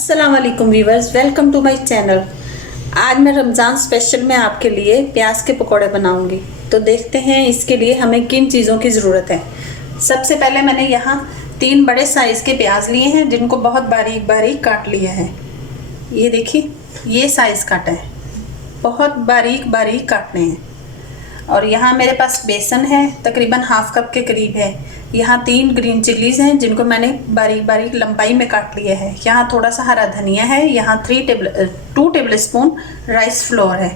अस्सलाम वालेकुम viewers, welcome to my channel. आज मैं रमज़ान स्पेशल में आपके लिए प्याज के पकोड़े बनाऊंगी। तो देखते हैं इसके लिए हमें किन चीज़ों की ज़रूरत है। सबसे पहले मैंने यहाँ 3 बड़े साइज़ के प्याज लिए हैं, जिनको बहुत बारीक बारीक काट लिया है। ये देखिए, ये साइज़ काटा है, बहुत बारीक बारीक काटने हैं। और यहाँ मेरे पास बेसन है, तकरीबन हाफ कप के करीब है। यहाँ 3 ग्रीन चिलीज़ हैं, जिनको मैंने बारीक बारीक लंबाई में काट लिया है। यहाँ थोड़ा सा हरा धनिया है। यहाँ 2 टेबल स्पून राइस फ्लोर है।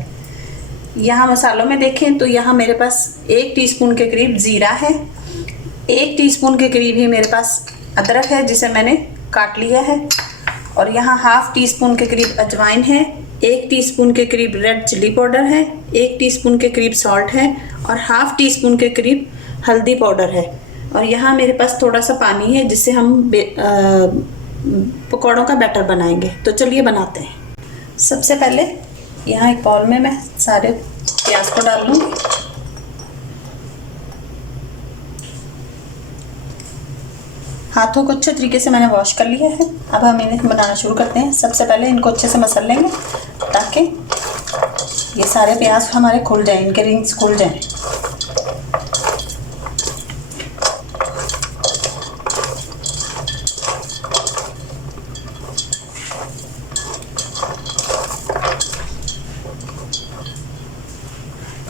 यहाँ मसालों में देखें तो यहाँ मेरे पास 1 टीस्पून के करीब ज़ीरा है। 1 टीस्पून के करीब ही मेरे पास अदरक है, जिसे मैंने काट लिया है। और यहाँ हाफ टी स्पून के करीब अजवाइन है। 1 टीस्पून के करीब रेड चिली पाउडर है। 1 टीस्पून के करीब सॉल्ट है और हाफ टी स्पून के करीब हल्दी पाउडर है। और यहाँ मेरे पास थोड़ा सा पानी है, जिससे हम पकौड़ों का बैटर बनाएंगे। तो चलिए बनाते हैं। सबसे पहले यहाँ एक बाउल में मैं सारे प्याज को डाल लूँगी। हाथों को अच्छे तरीके से मैंने वॉश कर लिया है। अब हम इन्हें बनाना शुरू करते हैं। सबसे पहले इनको अच्छे से मसल लेंगे, ताकि ये सारे प्याज हमारे खुल जाएं, इनके रिंग्स खुल जाएं।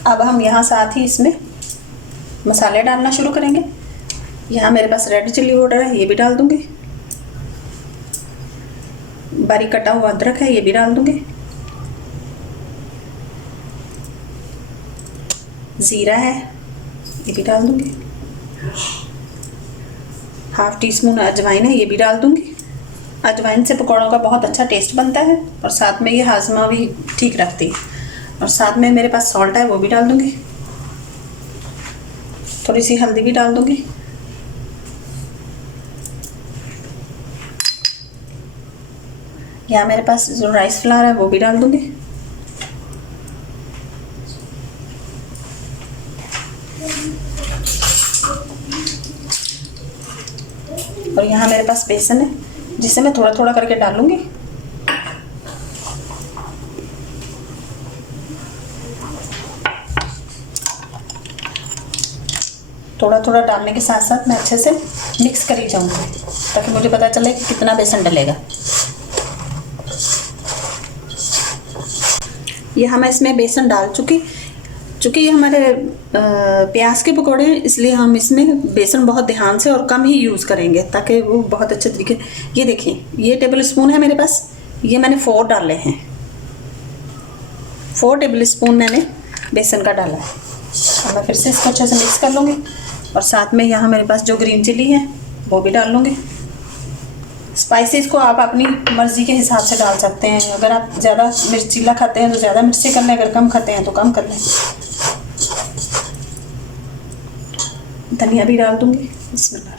अब हम यहाँ साथ ही इसमें मसाले डालना शुरू करेंगे। यहाँ मेरे पास रेड चिली पाउडर है, ये भी डाल दूँगी। बारीक कटा हुआ अदरक है, ये भी डाल दूँगी। ज़ीरा है, ये भी डाल दूँगी। हाफ टी स्पून अजवाइन है, ये भी डाल दूँगी। अजवाइन से पकौड़ों का बहुत अच्छा टेस्ट बनता है और साथ में ये हाजमा भी ठीक रखती है। और साथ में मेरे पास सॉल्ट है, वो भी डाल दूँगी। थोड़ी सी हल्दी भी डाल दूँगी। यहाँ मेरे पास जो राइस फ्लावर है, वो भी डाल दूँगी। और यहाँ मेरे पास बेसन है, जिसे मैं थोड़ा थोड़ा करके डालूँगी। थोड़ा थोड़ा डालने के साथ साथ मैं अच्छे से मिक्स करी जाऊँगी, ताकि मुझे पता चले कि कितना बेसन डलेगा। यहाँ मैं इसमें बेसन डाल चूँकि ये हमारे प्याज के पकौड़े हैं, इसलिए हम इसमें बेसन बहुत ध्यान से और कम ही यूज़ करेंगे, ताकि वो बहुत अच्छे तरीके। ये देखिए, ये टेबल स्पून है मेरे पास, ये मैंने 4 डाले हैं। 4 टेबल स्पून मैंने बेसन का डाला है। अब मैं फिर से इसको अच्छे से मिक्स कर लूँगी। और साथ में यहाँ मेरे पास जो ग्रीन चिली है, वो भी डाल लूँगी। स्पाइसेस को आप अपनी मर्ज़ी के हिसाब से डाल सकते हैं। अगर आप ज़्यादा मिर्चीला खाते हैं तो ज़्यादा मिर्ची कर लें, अगर कम खाते हैं तो कम कर लें। धनिया भी डाल दूँगी। बिस्मिल्लाह।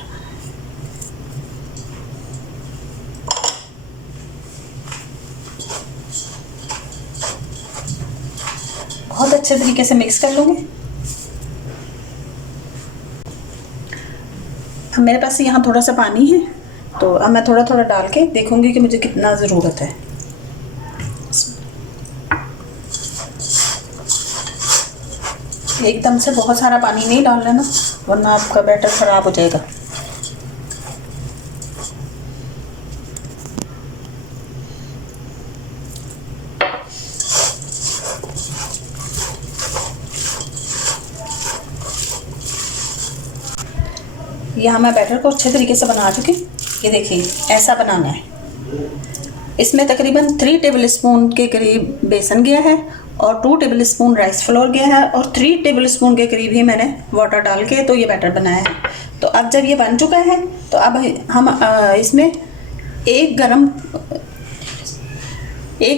बहुत अच्छे तरीके से मिक्स कर लूँगी। अब मेरे पास यहाँ थोड़ा सा पानी है, तो अब मैं थोड़ा थोड़ा डाल के देखूंगी कि मुझे कितना ज़रूरत है। एकदम से बहुत सारा पानी नहीं डाल लेना, वरना आपका बैटर ख़राब हो जाएगा। यहाँ मैं बैटर को अच्छे तरीके से बना चुकी। ये देखिए, ऐसा बनाना है। इसमें तकरीबन 3 टेबल स्पून के करीब बेसन गया है और 2 टेबल स्पून राइस फ्लोर गया है और 3 टेबल स्पून के करीब ही मैंने वाटर डाल के तो ये बैटर बनाया है। तो अब जब ये बन चुका है, तो अब हम इसमें 1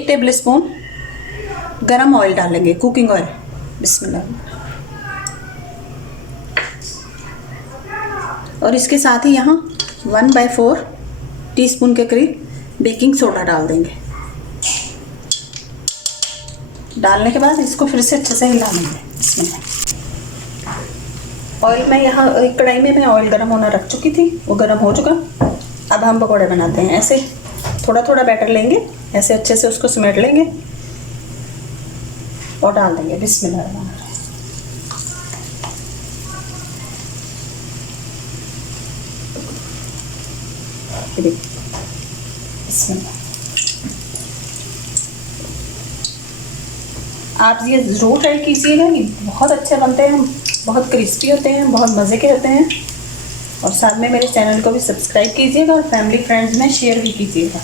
टेबल स्पून गरम ऑयल डालेंगे, कुकिंग ऑयल। बिस्मिल्लाह। और इसके साथ ही यहाँ 1/4 टीस्पून के करीब बेकिंग सोडा डाल देंगे। डालने के बाद इसको फिर से अच्छे से हिला लेंगे। इसमें ऑयल में यहाँ एक कढ़ाई में मैं ऑयल गर्म होना रख चुकी थी, वो गर्म हो चुका। अब हम पकौड़े बनाते हैं। ऐसे थोड़ा थोड़ा बैटर लेंगे, ऐसे अच्छे से उसको समेट लेंगे और डाल देंगे। बिस्मिल्लाह। आप ये ज़रूर ट्राई कीजिएगा, ये बहुत अच्छे बनते हैं, बहुत क्रिस्पी होते हैं, बहुत मज़े के होते हैं। और साथ में मेरे चैनल को भी सब्सक्राइब कीजिएगा और फैमिली फ्रेंड्स में शेयर भी कीजिएगा।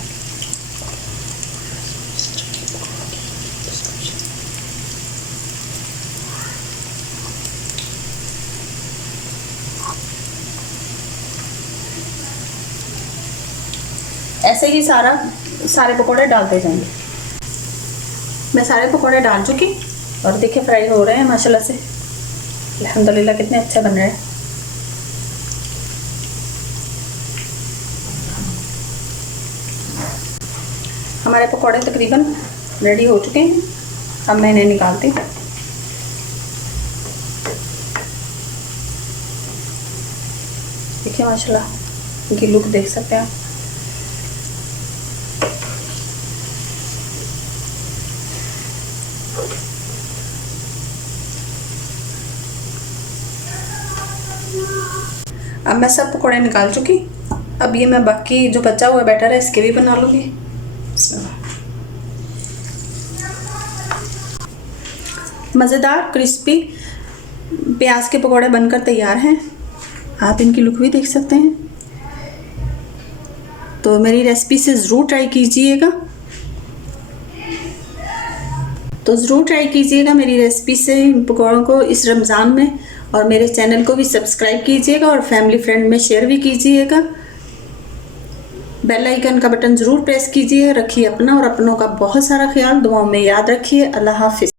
ऐसे ही सारे पकोड़े डालते जाएंगे। मैं सारे पकोड़े डाल चुकी और देखिए फ्राई हो रहे हैं माशाल्लाह से, अल्हम्दुलिल्लाह कितने अच्छे बन रहे हैं। हमारे पकोड़े तकरीबन रेडी हो चुके हैं, अब मैं इन्हें निकालती हूँ। देखिए माशाल्लाह इनकी लुक देख सकते हैं आप। अब मैं सब पकौड़े निकाल चुकी। अब ये मैं बाकी जो बचा हुआ बैटर है इसके भी बना लूँगी। मज़ेदार क्रिस्पी प्याज के पकौड़े बनकर तैयार हैं। आप इनकी लुक भी देख सकते हैं। तो मेरी रेसिपी से ज़रूर ट्राई कीजिएगा, मेरी रेसिपी से इन पकौड़ों को इस रमज़ान में। और मेरे चैनल को भी सब्सक्राइब कीजिएगा और फैमिली फ्रेंड में शेयर भी कीजिएगा। बेल आइकन का बटन ज़रूर प्रेस कीजिए। रखिए अपना और अपनों का बहुत सारा ख्याल। दुआओं में याद रखिए। अल्लाह हाफिज़।